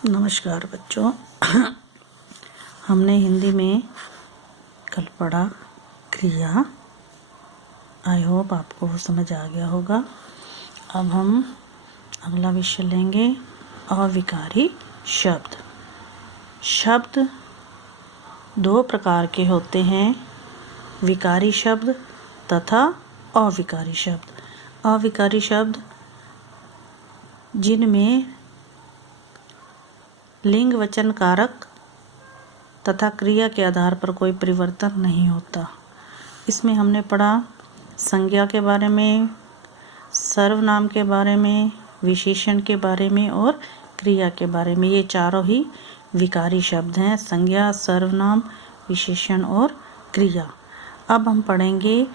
नमस्कार बच्चों। हमने हिंदी में कल पढ़ा क्रिया। आई होप आपको वो समझ आ गया होगा। अब हम अगला विषय लेंगे अविकारी शब्द। शब्द दो प्रकार के होते हैं, विकारी शब्द तथा अविकारी शब्द। अविकारी शब्द जिनमें लिंग वचन कारक तथा क्रिया के आधार पर कोई परिवर्तन नहीं होता। इसमें हमने पढ़ा संज्ञा के बारे में, सर्वनाम के बारे में, विशेषण के बारे में और क्रिया के बारे में। ये चारों ही विकारी शब्द हैं, संज्ञा, सर्वनाम, विशेषण और क्रिया। अब हम पढ़ेंगे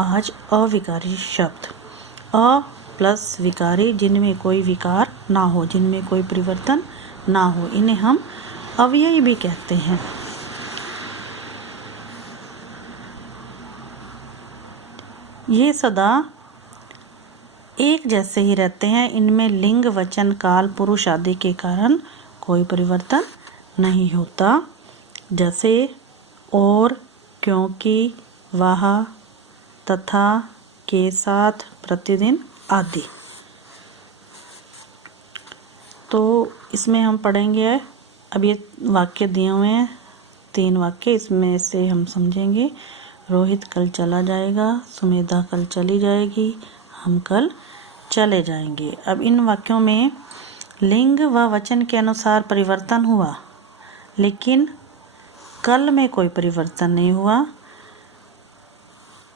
आज अविकारी शब्द। अ प्लस विकारी, जिनमें कोई विकार ना हो, जिनमें कोई परिवर्तन ना हो, इन्हें हम अव्ययी भी कहते हैं। ये सदा एक जैसे ही रहते हैं। इनमें लिंग वचन काल पुरुष आदि के कारण कोई परिवर्तन नहीं होता, जैसे और, क्योंकि, वह, तथा, के साथ, प्रतिदिन आदि। तो इसमें हम पढ़ेंगे, अब ये वाक्य दिए हुए हैं 3 वाक्य, इसमें से हम समझेंगे। रोहित कल चला जाएगा, सुमेधा कल चली जाएगी, हम कल चले जाएंगे। अब इन वाक्यों में लिंग व वचन के अनुसार परिवर्तन हुआ, लेकिन कल में कोई परिवर्तन नहीं हुआ।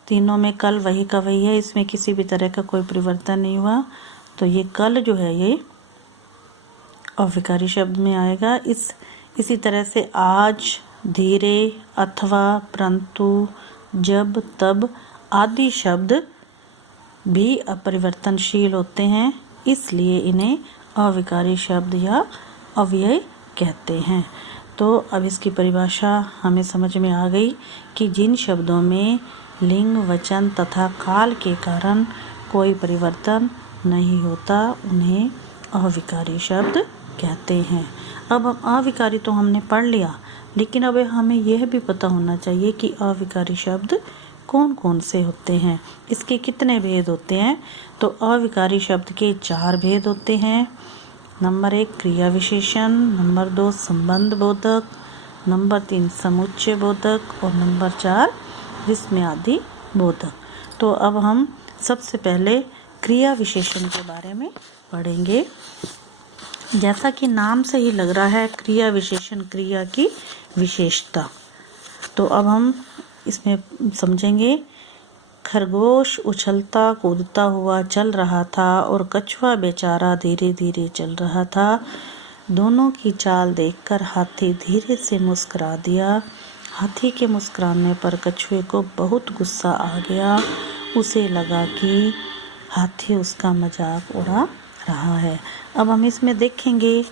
तीनों में कल वही का वही है, इसमें किसी भी तरह का कोई परिवर्तन नहीं हुआ। तो ये कल जो है ये अविकारी शब्द में आएगा। इसी तरह से आज, धीरे, अथवा, परंतु, जब, तब आदि शब्द भी अपरिवर्तनशील होते हैं, इसलिए इन्हें अविकारी शब्द या अव्यय कहते हैं। तो अब इसकी परिभाषा हमें समझ में आ गई कि जिन शब्दों में लिंग, वचन तथा काल के कारण कोई परिवर्तन नहीं होता, उन्हें अविकारी शब्द कहते हैं। अब हम अविकारी तो हमने पढ़ लिया, लेकिन अब हमें यह भी पता होना चाहिए कि अविकारी शब्द कौन कौन से होते हैं, इसके कितने भेद होते हैं। तो अविकारी शब्द के 4 भेद होते हैं। नंबर 1 क्रिया विशेषण, नंबर 2 संबंध बोधक, नंबर 3 समुच्चय बोधक और नंबर 4 विस्मयादि बोधक। तो अब हम सबसे पहले क्रिया विशेषण के बारे में पढ़ेंगे। जैसा कि नाम से ही लग रहा है, क्रिया विशेषण क्रिया की विशेषता। तो अब हम इसमें समझेंगे। खरगोश उछलता कूदता हुआ चल रहा था और कछुआ बेचारा धीरे धीरे चल रहा था। दोनों की चाल देखकर हाथी धीरे से मुस्कुरा दिया। हाथी के मुस्कुराने पर कछुए को बहुत गुस्सा आ गया। उसे लगा कि हाथी उसका मजाक उड़ा रहा है। अब हम इसमें देखेंगे,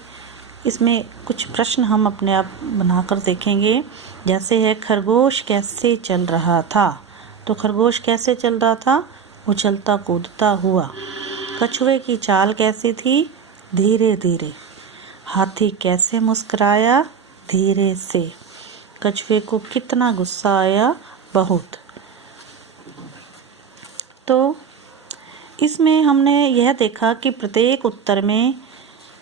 इसमें कुछ प्रश्न हम अपने आप बनाकर देखेंगे। जैसे है खरगोश कैसे चल रहा था, तो खरगोश कैसे चल रहा था? उछलता कूदता हुआ। कछुए की चाल कैसी थी? धीरे धीरे। हाथी कैसे मुस्कुराया? धीरे से। कछुए को कितना गुस्सा आया? बहुत। तो इसमें हमने यह देखा कि प्रत्येक उत्तर में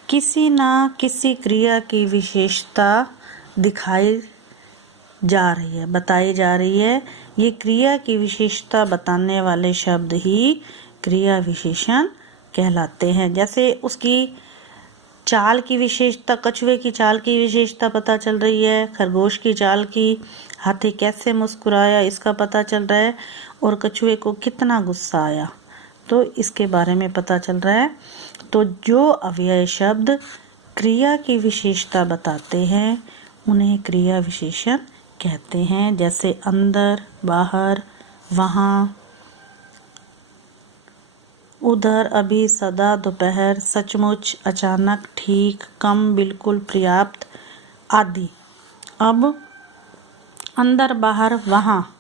किसी न किसी क्रिया की विशेषता दिखाई जा रही है, बताई जा रही है। ये क्रिया की विशेषता बताने वाले शब्द ही क्रिया विशेषण कहलाते हैं। जैसे उसकी चाल की विशेषता, कछुए की चाल की विशेषता पता चल रही है, खरगोश की चाल की, हाथी कैसे मुस्कुराया इसका पता चल रहा है, और कछुए को कितना गुस्सा आया, तो इसके बारे में पता चल रहा है। तो जो अव्यय शब्द क्रिया की विशेषता बताते हैं, उन्हें क्रिया विशेषण कहते हैं। जैसे अंदर, बाहर, वहाँ, उधर, अभी, सदा, दोपहर, सचमुच, अचानक, ठीक, कम, बिल्कुल, पर्याप्त आदि। अब अंदर, बाहर, वहाँ,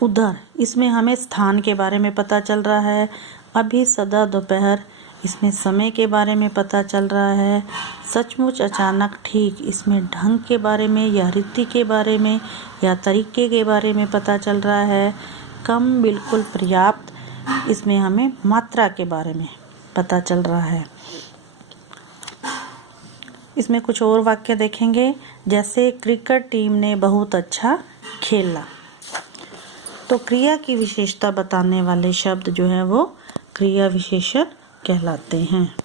उधर, इसमें हमें स्थान के बारे में पता चल रहा है। अभी, सदा, दोपहर, इसमें समय के बारे में पता चल रहा है। सचमुच, अचानक, ठीक, इसमें ढंग के बारे में या रीति के बारे में या तरीके के बारे में पता चल रहा है। कम, बिल्कुल, पर्याप्त, इसमें हमें मात्रा के बारे में पता चल रहा है। इसमें कुछ और वाक्य देखेंगे, जैसे क्रिकेट टीम ने बहुत अच्छा खेला। तो क्रिया की विशेषता बताने वाले शब्द जो है वो क्रिया विशेषण कहलाते हैं।